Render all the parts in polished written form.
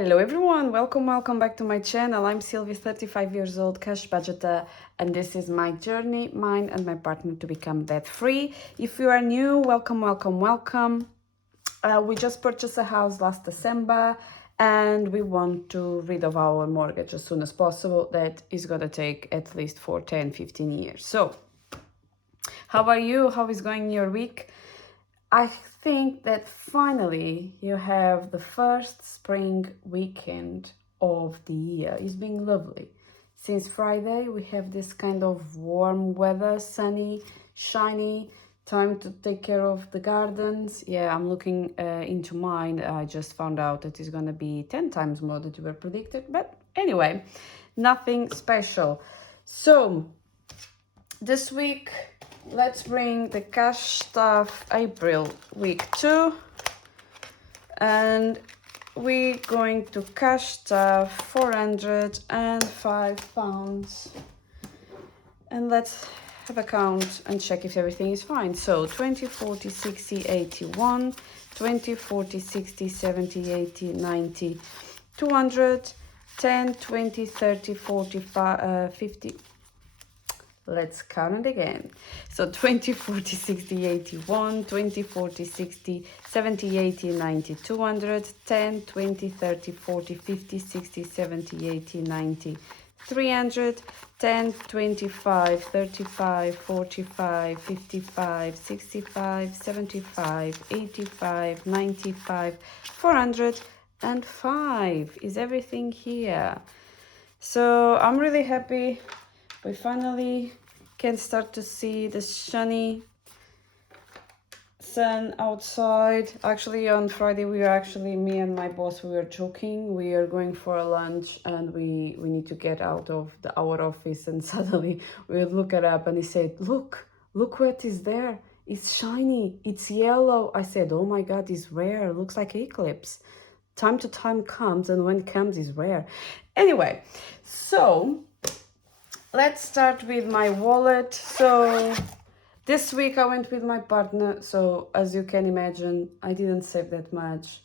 Hello everyone, welcome back to my channel. I'm Sylvia, 35 years old, cash budgeter, and this is my journey, mine and my partner, to become debt free. If you are new, welcome. We just purchased a house last December and we want to rid of our mortgage as soon as possible. That is going to take at least for 10-15 years. So how are you? How is going your week? I think that finally you have the first spring weekend of the year. It's been lovely. Since Friday we have this kind of warm weather, sunny, shiny, time to take care of the gardens. Yeah, I'm looking into mine. I just found out that it's gonna be 10 times more than you were predicted, but anyway, nothing special. So this week, let's bring the cash stuff April week 2, and we're going to cash stuff £405, and let's have a count and check if everything is fine. So 20, 40, 60, 81, 20, 40, 60, 70, 80, 90, 200, 10, 20, 30, 45, 50. Let's count it again. So 20, 40, 60, 81, 20, 40, 60, 70, 80, 90, 200, 10, 20, 30, 40, 50, 60, 70, 80, 90, 300, 10, 25, 35, 45, 55, 65, 75, 85, 95, 405. Is everything here? So I'm really happy. We finally can start to see the sunny sun outside. Actually, on Friday, me and my boss, we were joking. We are going for a lunch and we need to get out of our office. And suddenly we would look it up and he said, look what is there. It's shiny, it's yellow. I said, oh my God, it's rare. Looks like eclipse. Time to time comes, and when it comes is rare. Anyway, so let's start with my wallet. So this week I went with my partner. So as you can imagine, I didn't save that much.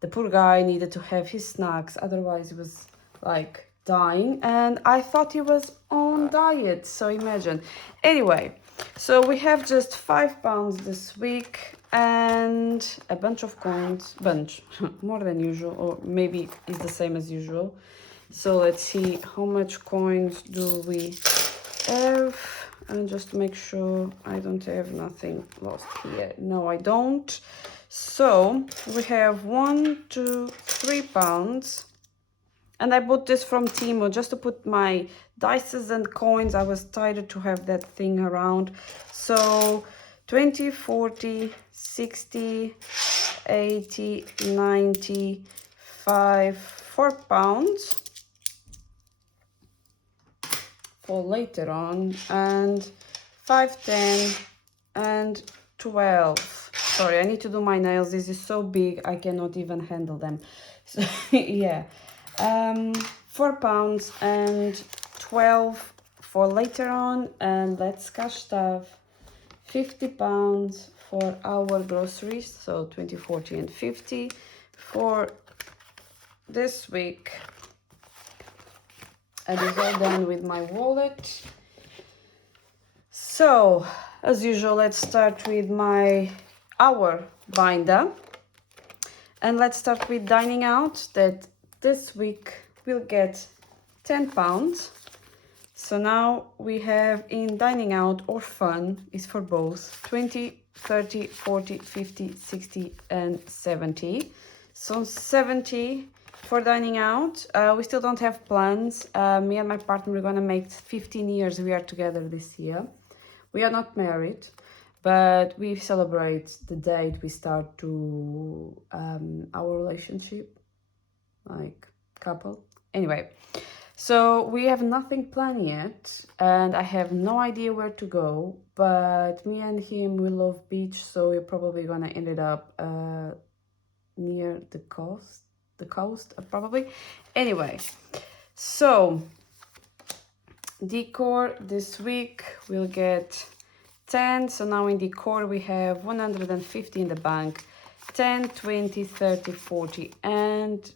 The poor guy needed to have his snacks, otherwise he was like dying. And I thought he was on diet, so imagine. Anyway, so we have just £5 this week and a bunch of coins, more than usual, or maybe it's the same as usual. So let's see how much coins do we have, and just to make sure I don't have nothing lost here. No, I don't. So we have 1, 2, 3 pounds, and I bought this from Timo just to put my dices and coins. I was tired to have that thing around. So 20, 40, 60, 80, 90, 4 pounds. For later on, and 5, 10, and 12. Sorry, I need to do my nails. This is so big I cannot even handle them. So yeah, 4 pounds and 12 for later on. And let's cash stuff £50 for our groceries. So 20, 40, and 50 for this week. And it's all done with my wallet. So as usual, let's start with our binder, and let's start with dining out. That this week we'll get £10. So now we have in dining out or fun is for both 20, 30, 40, 50, 60, and 70. So 70 for dining out. We still don't have plans. Me and my partner, we're gonna make 15 years we are together this year. We are not married, but we celebrate the date we start to our relationship, like couple. Anyway, so we have nothing planned yet, and I have no idea where to go, but me and him, we love beach, so we're probably gonna end it up near the coast probably. Anyway, so decor this week we'll get 10. So now in decor we have 150 in the bank, 10, 20, 30, 40, and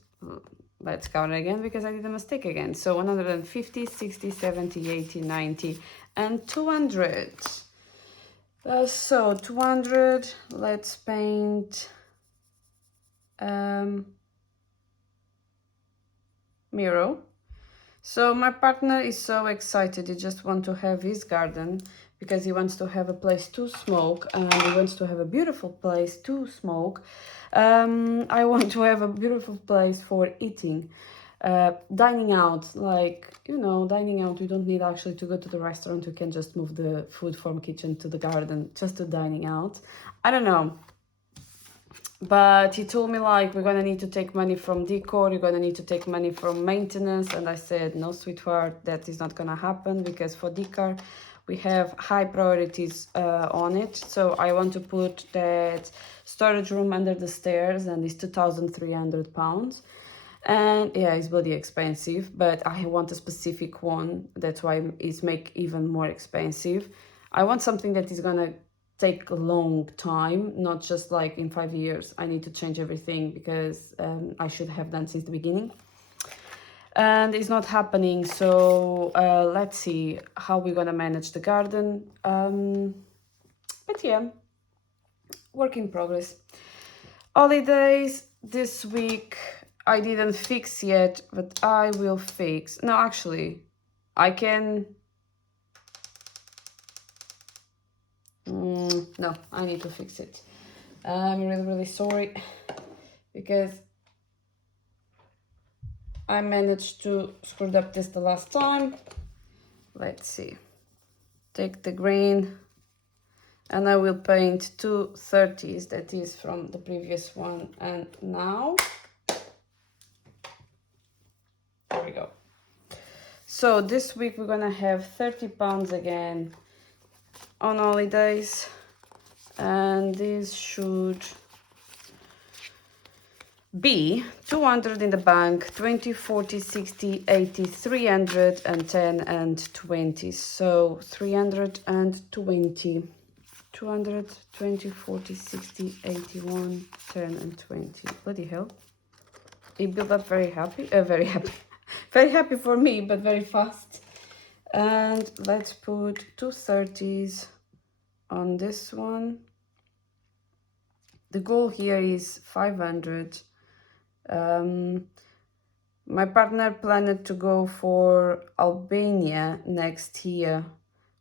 let's count it again because I did a mistake again. So 150, 60, 70, 80, 90, and 200. So 200, let's paint Miro. So my partner is so excited. He just wants to have his garden because he wants to have a place to smoke, and he wants to have a beautiful place to smoke. I want to have a beautiful place for eating. Dining out, like, you know, dining out, we don't need actually to go to the restaurant. We can just move the food from kitchen to the garden, just to dining out. I don't know. But he told me, like, we're gonna need to take money from decor, you're gonna need to take money from maintenance. And I said, no, sweetheart, that is not gonna happen, because for decor we have high priorities on it. So I want to put that storage room under the stairs, and it's £2,300. And yeah, it's bloody expensive, but I want a specific one. That's why it's make even more expensive. I want something that is gonna take a long time, not just like in 5 years. I need to change everything, because I should have done since the beginning, and it's not happening. So let's see how we're gonna manage the garden. But yeah, work in progress. Holidays this week I didn't fix yet, but I will fix. No, actually I can. No, I need to fix it. I'm really sorry, because I managed to screw up this the last time. Let's see. Take the green, and I will paint 230s. That is from the previous one, and now there we go. So this week we're gonna have £30 again on holidays, and this should be 200 in the bank, 20, 40, 60, 80, 310 and 20. So 320, 200, 20, 40, 60, 81, 10 and 20. Bloody hell. It built up very happy, very happy, very happy for me, but very fast. And let's put 230s on this one. The goal here is 500. My partner planned to go for Albania next year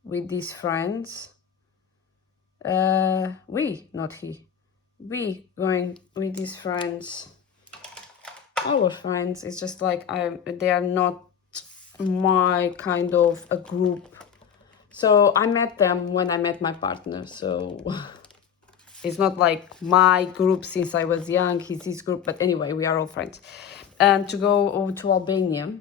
with his friends. We going with his friends. Our friends. It's just like they are not my kind of a group. So I met them when I met my partner. So it's not like my group since I was young. He's his group, but anyway, we are all friends. And to go over to Albania.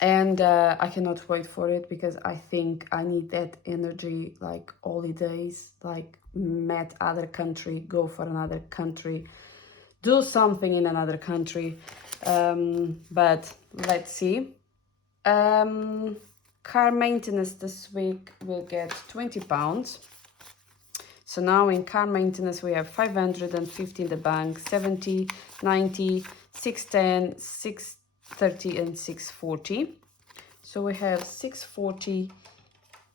And I cannot wait for it, because I think I need that energy, like holidays, like met other country, go for another country, do something in another country. But let's see. Car maintenance this week will get £20. So now in car maintenance we have 550 in the bank, 70, 90, 610, 630 and 640. So we have 640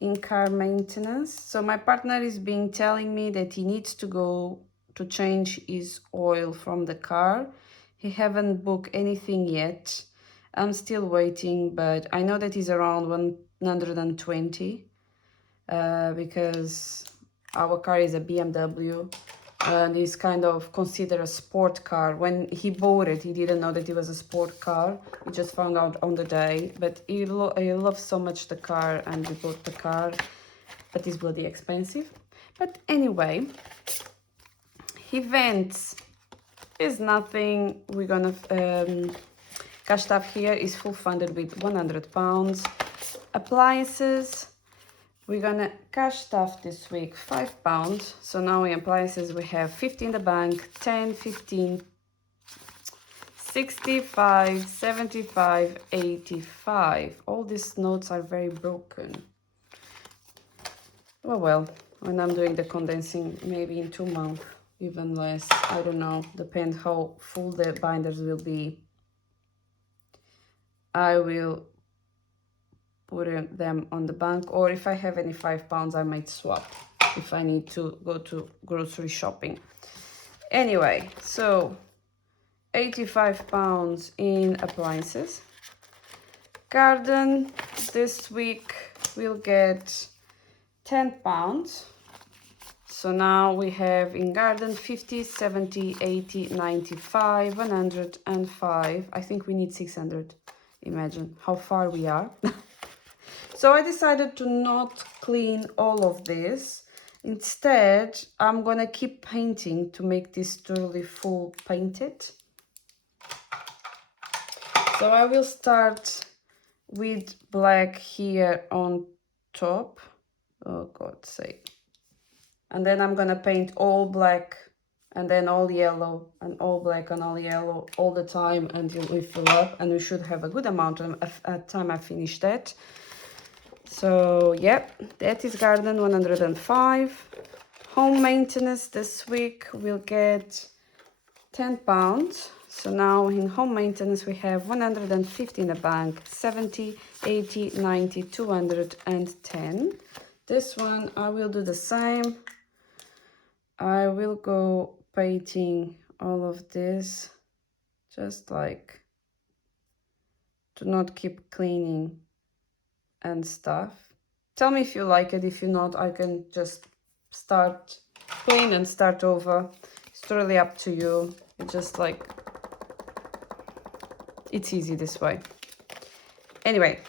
in car maintenance. So my partner is telling me that he needs to go to change his oil from the car. He haven't booked anything yet. I'm still waiting, but I know that he's around 120 because our car is a BMW, and it's kind of considered a sport car. When he bought it, he didn't know that it was a sport car. He just found out on the day, but he loves so much the car, and we bought the car, but it's bloody expensive. But anyway, events is nothing. We're gonna cash stuff here is full funded with £100. Appliances, we're gonna cash stuff this week £5. So now in appliances we have 50 in the bank, 10, 15, 65, 75, 85. All these notes are very broken. Well, when I'm doing the condensing, maybe in 2 months, even less. I don't know, depends how full the binders will be. I will put them on the bank, or if I have any £5, I might swap if I need to go to grocery shopping. Anyway, so £85 in appliances. Garden this week will get £10. So now we have in garden 50, 70, 80, 95, 105. I think we need 600. Imagine how far we are. So I decided to not clean all of this. Instead, I'm gonna keep painting to make this totally full painted. So I will start with black here on top. Oh God's sake. And then I'm gonna paint all black and then all yellow and all black and all yellow all the time until we fill up, and we should have a good amount of time I finish that. So yep, that is garden 105. Home maintenance this week will get £10. So now in home maintenance we have 150 in the bank, 70, 80, 90, 210. This one I will do the same. I will go painting all of this, just like to not keep cleaning and stuff. Tell me if you like it. If you not, I can just start clean and start over. It's totally up to you. It's just like, it's easy this way. Anyway,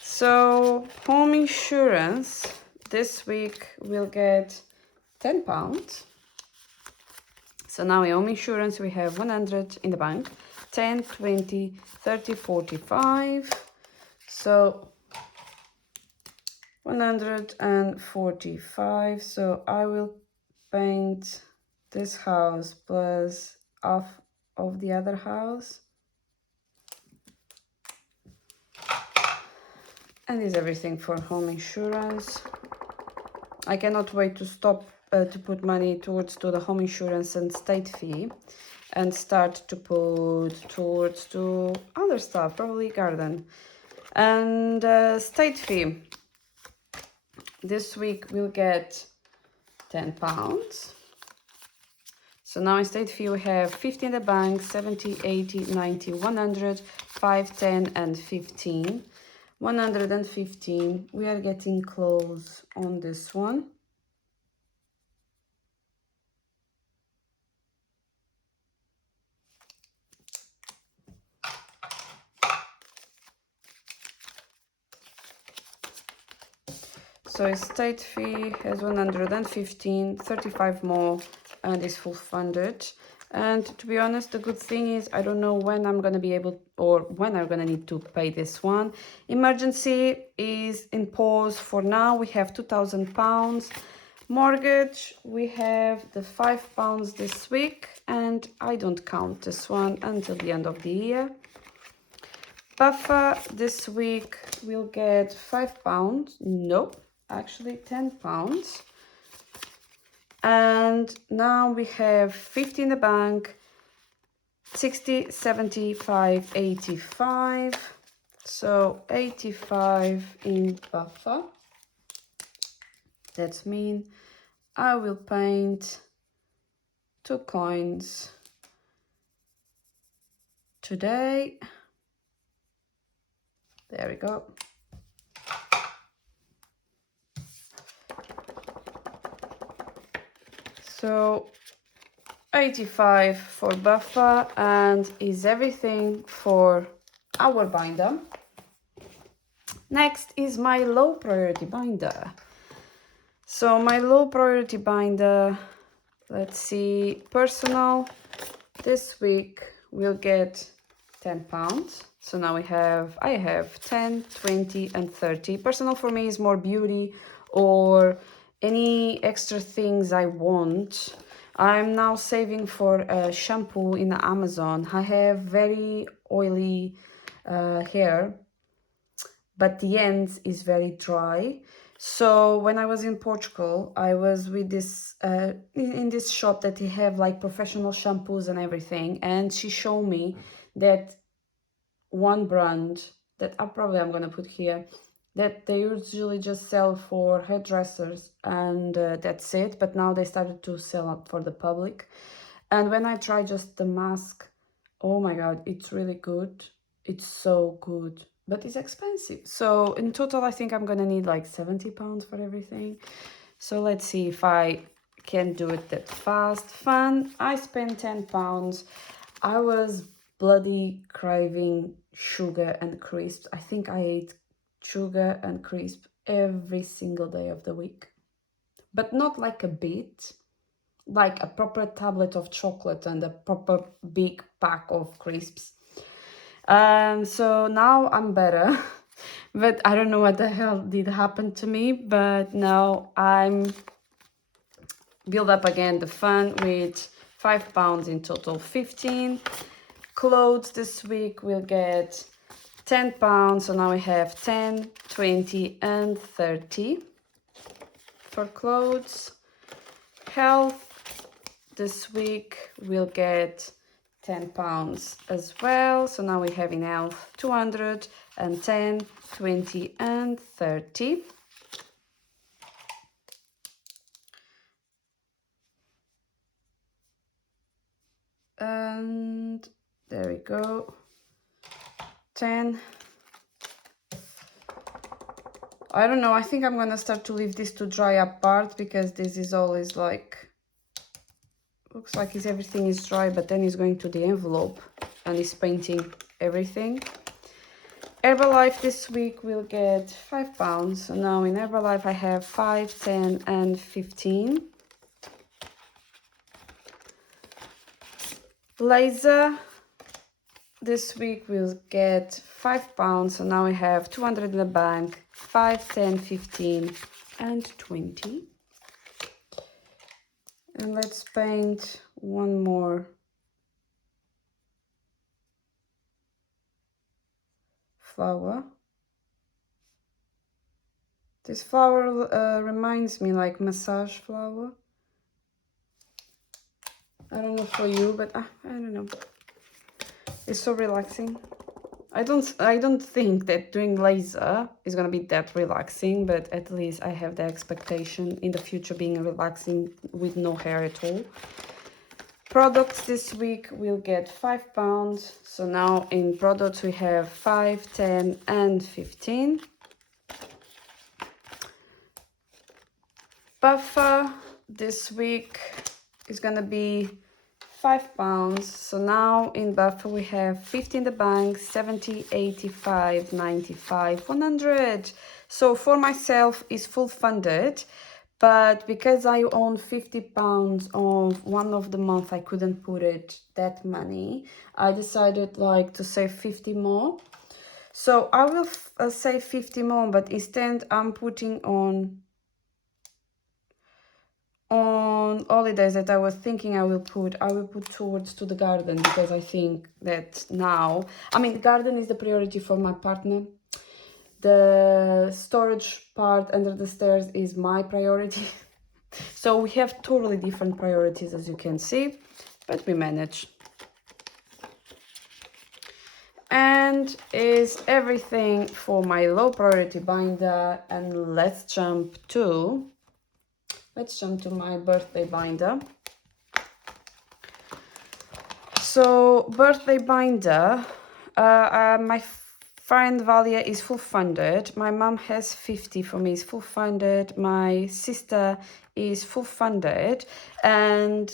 so home insurance this week will get £10. So now in home insurance we have 100 in the bank, 10, 20, 30, 45. So 145. So I will paint this house plus half of the other house. And is everything for home insurance. I cannot wait to stop to put money towards to the home insurance and state fee, and start to put towards to other stuff, probably garden and state fee. This week we'll get £10. So now in state fee we have 50 in the bank, 70, 80, 90, 100, 5, 10 and 15. 115. We are getting close on this one. So state fee has 115, 35 more, and is full funded. And to be honest, the good thing is I don't know when I'm going to be able, or when I'm going to need to pay this one. Emergency is in pause for now. We have £2,000. Mortgage, we have the £5 this week, and I don't count this one until the end of the year. Buffer this week will get £5. Nope, actually £10. And now we have 50 in the bank, 60, 75, 85. So 85 in buffer. That means I will paint 2 coins today. There we go. So 85 for buffer, and is everything for our binder. Next is my low priority binder. So my low priority binder, let's see, personal this week will get £10. So now I have 10, 20 and 30. Personal for me is more beauty or any extra things I want. I'm now saving for a shampoo in Amazon. I have very oily hair, but the ends is very dry. So when I was in Portugal, I was with this in this shop that they have like professional shampoos and everything, and she showed me that one brand that I'm gonna put here, that they usually just sell for hairdressers and that's it, but now they started to sell up for the public. And when I try just the mask, oh my god, it's really good. It's so good, but it's expensive. So in total, I think I'm gonna need like 70 pounds for everything. So let's see if I can do it that fast. Fun, I spent 10 pounds. I was bloody craving sugar and crisps. I think I ate sugar and crisp every single day of the week, but not like a bit, like a proper tablet of chocolate and a proper big pack of crisps. So now I'm better, but I don't know what the hell did happen to me, but now I'm build up again the fun with 5 pounds in total, 15. Clothes this week will get 10 pounds, so now we have 10, 20 and 30 for clothes. Health this week will get 10 pounds as well, so now we have in health 210, 20 and 30. And there we go, 10. I don't know, I think I'm gonna start to leave this to dry apart, because this is always like, looks like everything is dry, but then it's going to the envelope and it's painting everything. Herbalife this week will get 5 pounds. So now in Herbalife I have 5, 10 and 15. Laser this week will get 5 pounds. So now we have 200 in the bank, 5, 10, 15 and 20. And let's paint one more flower. This flower reminds me like massage flower. I don't know for you, but I don't know. It's so relaxing. I don't think that doing laser is gonna be that relaxing, but at least I have the expectation in the future being relaxing with no hair at all. Products this week will get 5 pounds. So now in products we have 5, 10 and 15. Buffer this week is gonna be 5 pounds. So now in buffer we have 50 in the bank, 70, 85, 95, 100. So for myself is full funded, but because I own 50 pounds of one of the month, I couldn't put it that money. I decided like to save 50 more. So I will save 50 more, but instead I'm putting on holidays that I was thinking I will put towards to the garden, because I think that now, I mean, the garden is the priority for my partner. The storage part under the stairs is my priority. So we have totally different priorities, as you can see, but we manage. And is everything for my low priority binder. And let's jump to my birthday binder. So birthday binder, my friend Valia is full funded. My mom has 50 for me, is full funded. My sister is full funded. And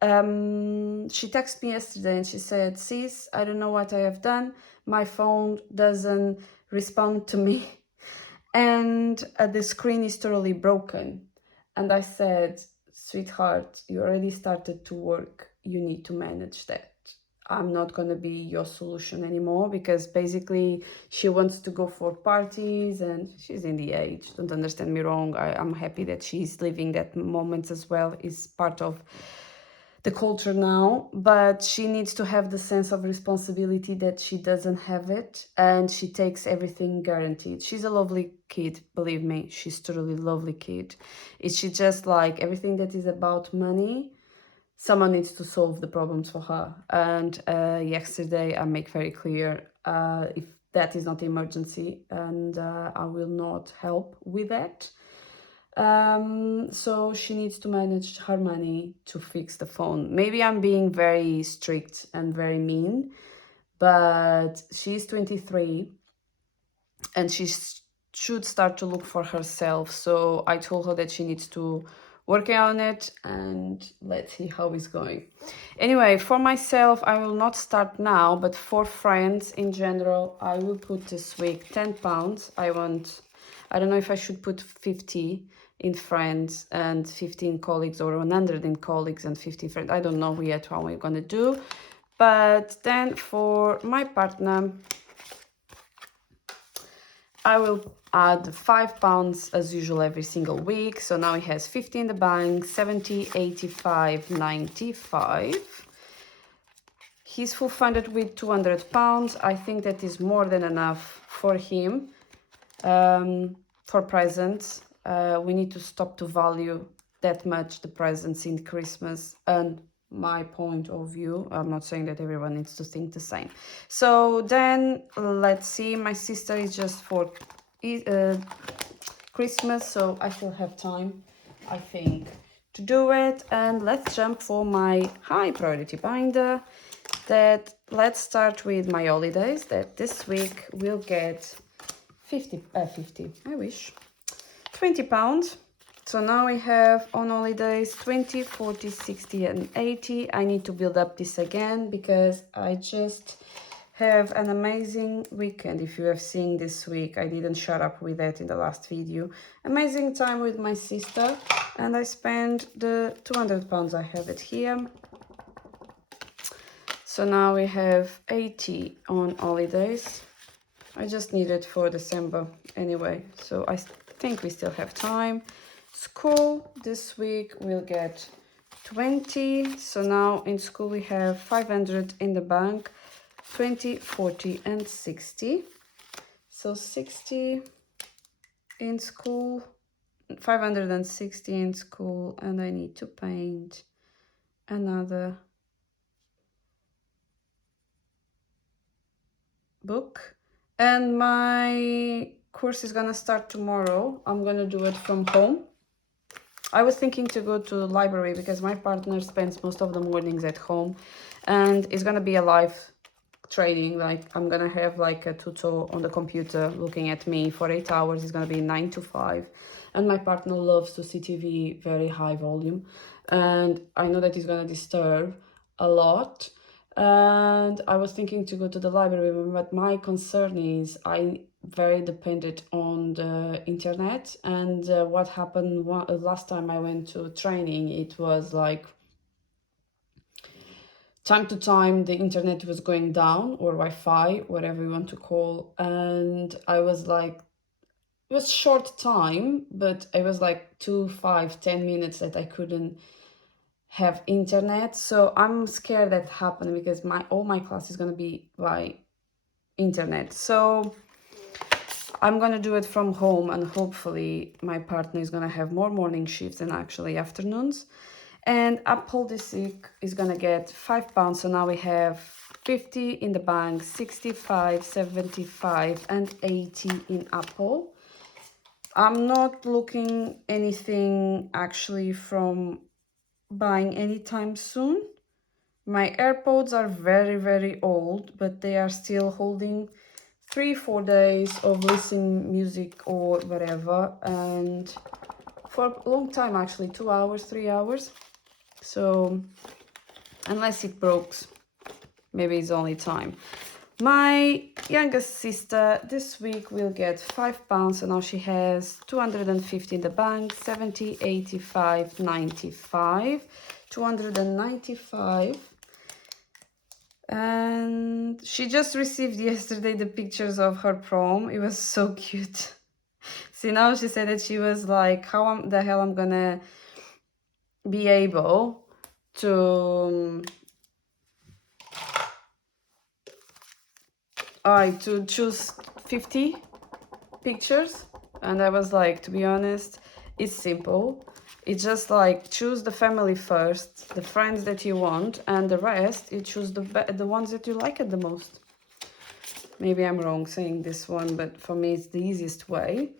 she texted me yesterday and she said, sis, I don't know what I have done. My phone doesn't respond to me. And the screen is totally broken. And I said, sweetheart, you already started to work. You need to manage that. I'm not going to be your solution anymore, because basically she wants to go for parties and she's in the age. Don't understand me wrong. I'm happy that she's living that moment as well. It's part of the culture now, but she needs to have the sense of responsibility that she doesn't have it, and she takes everything guaranteed. She's a lovely kid, believe me, she's totally lovely kid. She just like everything that is about money, someone needs to solve the problems for her. And yesterday I make very clear, if that is not emergency, and I will not help with that. So she needs to manage her money to fix the phone. Maybe I'm being very strict and very mean, but she's 23 and she should start to look for herself. So I told her that she needs to work on it, and let's see how it's going. Anyway, for myself, I will not start now, but for friends in general, I will put this week £10. I don't know if I should put 50 in friends and 15 colleagues, or 100 in colleagues and 50 friends. I don't know yet how we're gonna do. But then for my partner, I will add £5 as usual every single week. So now he has 50 in the bank, 70, 85, 95. He's full funded with £200. I think that is more than enough for him. For presents, we need to stop to value that much the presents in Christmas, and my point of view. I'm not saying that everyone needs to think the same. So then let's see, my sister is just for Christmas, so I still have time, I think, to do it. And let's jump for my high priority binder. That let's start with my holidays, that this week we'll get 50, I wish, £20. So now we have on holidays 20, 40, 60 and 80. I need to build up this again because I just have an amazing weekend. If you have seen this week, I didn't shut up with that in the last video. Amazing time with my sister, and I spent the £200. I have it here. So now we have 80 on holidays. I just need it for December anyway, so I think we still have time. School, this week we'll get 20. So now in school we have 500 in the bank, 20, 40 and 60. So 60 in school, 560 in school, and I need to paint another book. And my course is gonna start tomorrow. I'm gonna do it from home. I was thinking to go to the library because my partner spends most of the mornings at home, and it's gonna be a live training. Like, I'm gonna have like a tutor on the computer looking at me for 8 hours. It's gonna be 9 to 5, and my partner loves to see TV very high volume, and I know that he's gonna disturb a lot. And I was thinking to go to the library, but my concern is I very dependent on the internet. And what happened last time I went to training, it was like time to time the internet was going down, or Wi-Fi, whatever you want to call, and I was like, it was short time, but it was like 2, 5, 10 minutes that I couldn't have internet. So I'm scared that happened because all my class is going to be by internet. So I'm going to do it from home, and hopefully my partner is going to have more morning shifts than actually afternoons. And Apple this week is going to get £5. So now we have 50 in the bank, 65, 75 and 80 in Apple. I'm not looking anything actually from buying anytime soon. My AirPods are very, very old, but they are still holding 3-4 days of listening music or whatever, and for a long time, actually 2 hours, 3 hours. So unless it breaks, maybe it's only time. My youngest sister this week will get £5, so now she has 250 in the bank, 70, 85, 95, 295. And she just received yesterday the pictures of her prom. It was so cute. See, now she said that she was like, how the hell I'm gonna be able to choose 50 pictures. And I was like, to be honest, it's simple. It's just like choose the family first, the friends that you want, and the rest you choose the ones that you like it the most. Maybe I'm wrong saying this one, but for me it's the easiest way.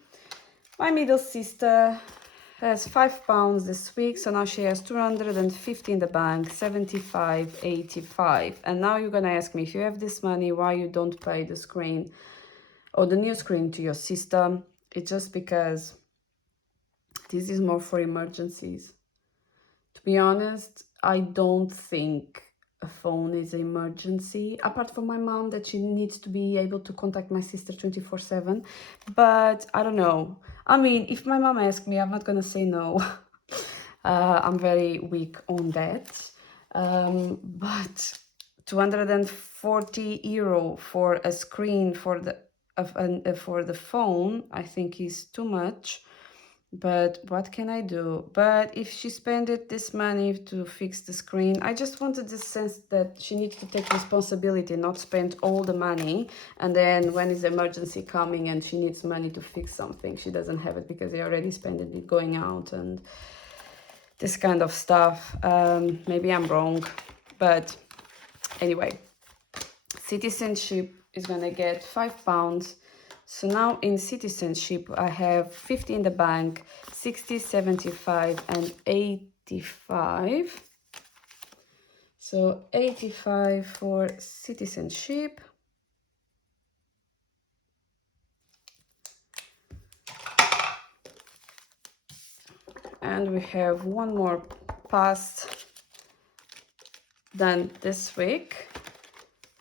My middle sister has £5 this week, so now she has 250 in the bank, 75.85. And now you're gonna ask me, if you have this money, why you don't pay the screen or the new screen to your sister? It's just because this is more for emergencies. To be honest, I don't think a phone is an emergency, apart from my mom, that she needs to be able to contact my sister 24/7. But I don't know. I mean, if my mom asks me, I'm not gonna say no. I'm very weak on that. But €240 for a screen for the phone, I think is too much. But what can I do? But if she spent this money to fix the screen, I just wanted the sense that she needs to take responsibility, not spend all the money, and then when is the emergency coming and she needs money to fix something, she doesn't have it because they already spent it going out and this kind of stuff. Maybe I'm wrong, but anyway, citizenship is gonna get £5. So now in citizenship, I have 50 in the bank, 60, 75, and 85. So 85 for citizenship. And we have one more pass done this week.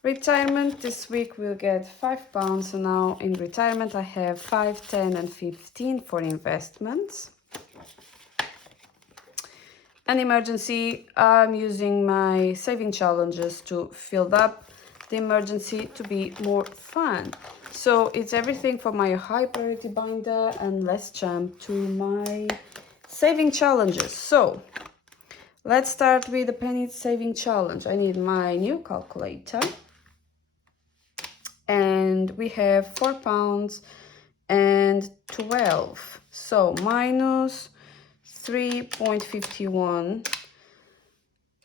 Retirement this week will get £5. So now in retirement I have 5, 10, and 15 for investments. An emergency, I'm using my saving challenges to fill up the emergency to be more fun. So it's everything from my high priority binder and less jump to my saving challenges. So let's start with the penny saving challenge. I need my new calculator. And we have £4 and 12. So minus 3.51.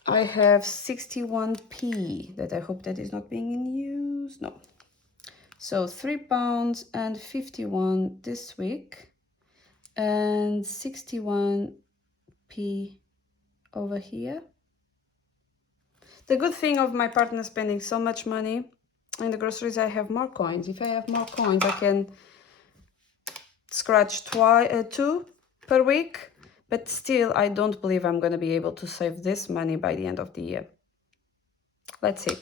I have 61p that I hope that is not being in use. No. So £3 and 51 this week and 61p over here. The good thing of my partner spending so much money in the groceries, I have more coins. If I have more coins, I can scratch 2 per week, but still I don't believe I'm going to be able to save this money by the end of the year. Let's see.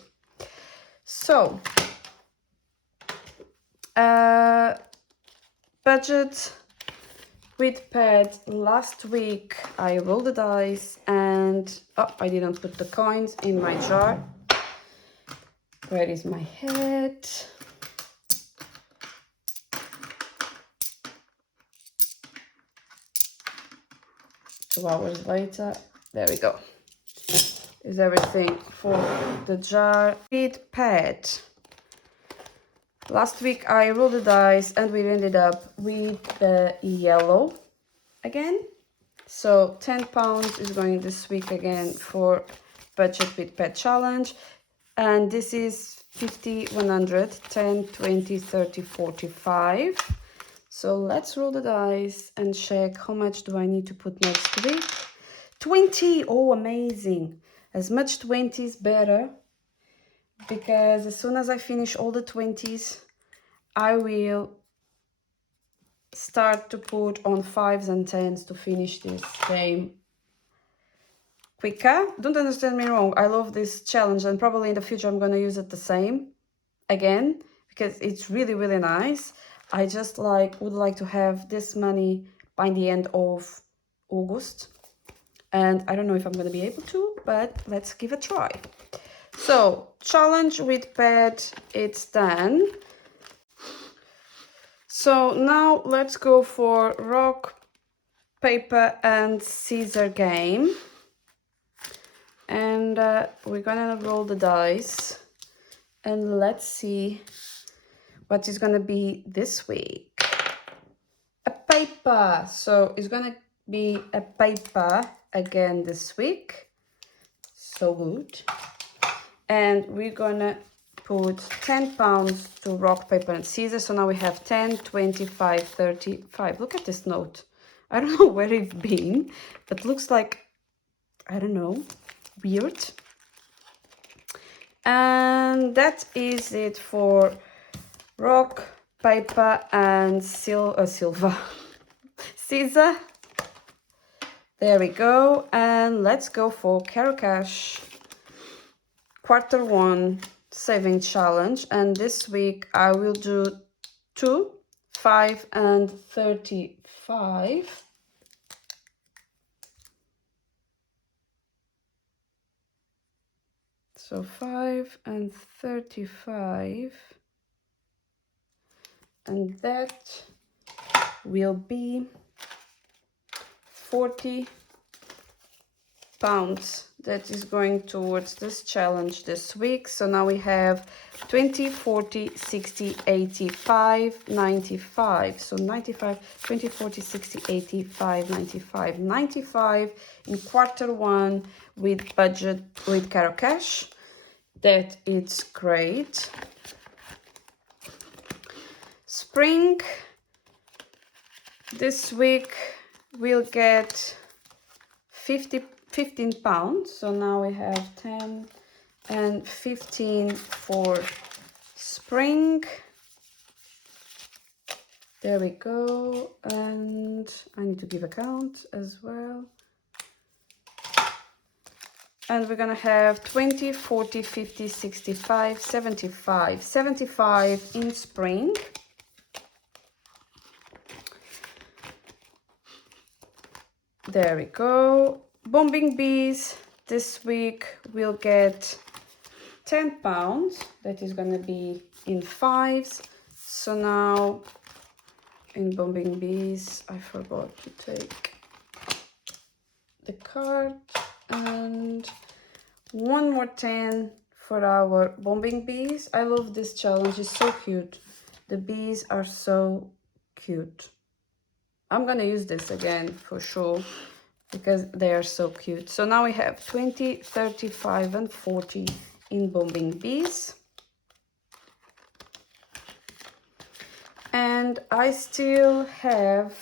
So budget with pad. Last week I rolled the dice and I didn't put the coins in my jar. Where is my head? Two hours later, there we go. Is everything for the jar. With pad. Last week I rolled the dice and we ended up with the yellow again. So £10 is going this week again for budget with pad challenge. And this is 50, 100, 10, 20, 30, 45. So let's roll the dice and check how much do I need to put next week. 20, oh amazing. As much 20s better, because as soon as I finish all the 20s, I will start to put on 5s and 10s to finish this game quicker. Don't understand me wrong, I love this challenge and probably in the future I'm going to use it the same again because it's really, really nice. I just would like to have this money by the end of August. And I don't know if I'm going to be able to, but let's give it a try. So, challenge with pad, it's done. So now let's go for rock, paper and scissors game. And we're gonna roll the dice. And let's see what is gonna be this week. A paper. So it's gonna be a paper again this week. So good. And we're gonna put 10 pounds to rock, paper and scissors. So now we have 10, 25, 35. Look at this note. I don't know where it's been, but looks like, I don't know, weird. And that is it for rock, paper and silver. Scissor. There we go. And let's go for Carocash Q1 saving challenge. And this week I will do 2, 5 and 35. So 5 and 35. And that will be 40 pounds that is going towards this challenge this week. So now we have 20, 40, 60, 85, 95. So 95, 20, 40, 60, 85, 95. 95 in Q1 with budget, with Carocash. That it's great. Spring, this week we'll get 15 pounds. So now we have 10 and 15 for spring. There we go. And I need to give a count as well. And we're gonna have 20, 40, 50, 65, 75. 75 in spring. There we go. Bombing bees, this week we'll get 10 pounds. That is gonna be in 5s. So now in bombing bees, I forgot to take the card. And one more 10 for our bombing bees. I love this challenge, it's so cute. The bees are so cute. I'm gonna use this again for sure because they are so cute. So now we have 20, 35 and 40 in bombing bees. And I still have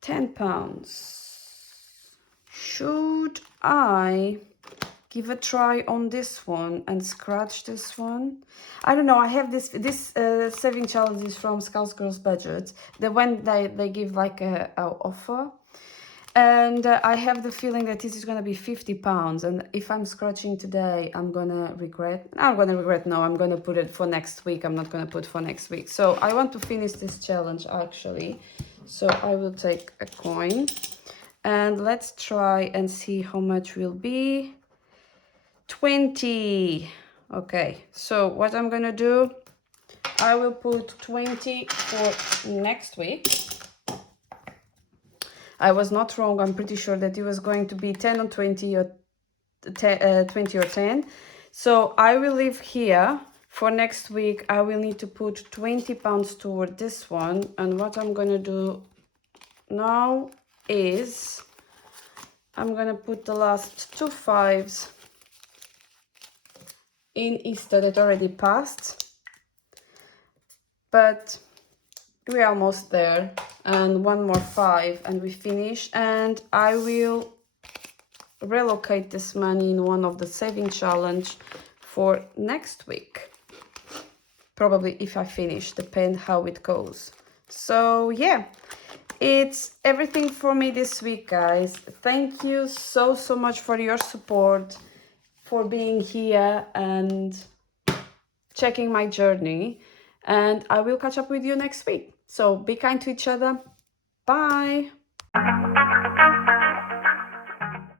10 pounds. Should I give a try on this one and scratch this one? I don't know. I have this saving challenges from Scouse Girls Budgets. The one they give like a offer, and I have the feeling that this is gonna be 50 pounds. And if I'm scratching today, I'm gonna regret. No, I'm gonna put it for next week. I'm not gonna put for next week. So I want to finish this challenge actually. So I will take a coin. And let's try and see how much will be. 20. Okay, so what I'm gonna do, I will put 20 for next week. I was not wrong. I'm pretty sure that it was going to be 10 or 20 or 20 or 10. So I will leave here for next week. I will need to put 20 pounds toward this one. And what I'm gonna do now is I'm gonna put the last 2 5s in Easter that already passed, but we're almost there. And one more 5 and we finish. And I will relocate this money in one of the saving challenge for next week, probably if I finish, depend how it goes. So yeah, it's everything for me this week, guys. Thank you so much for your support, for being here and checking my journey. And I will catch up with you next week. So be kind to each other. Bye.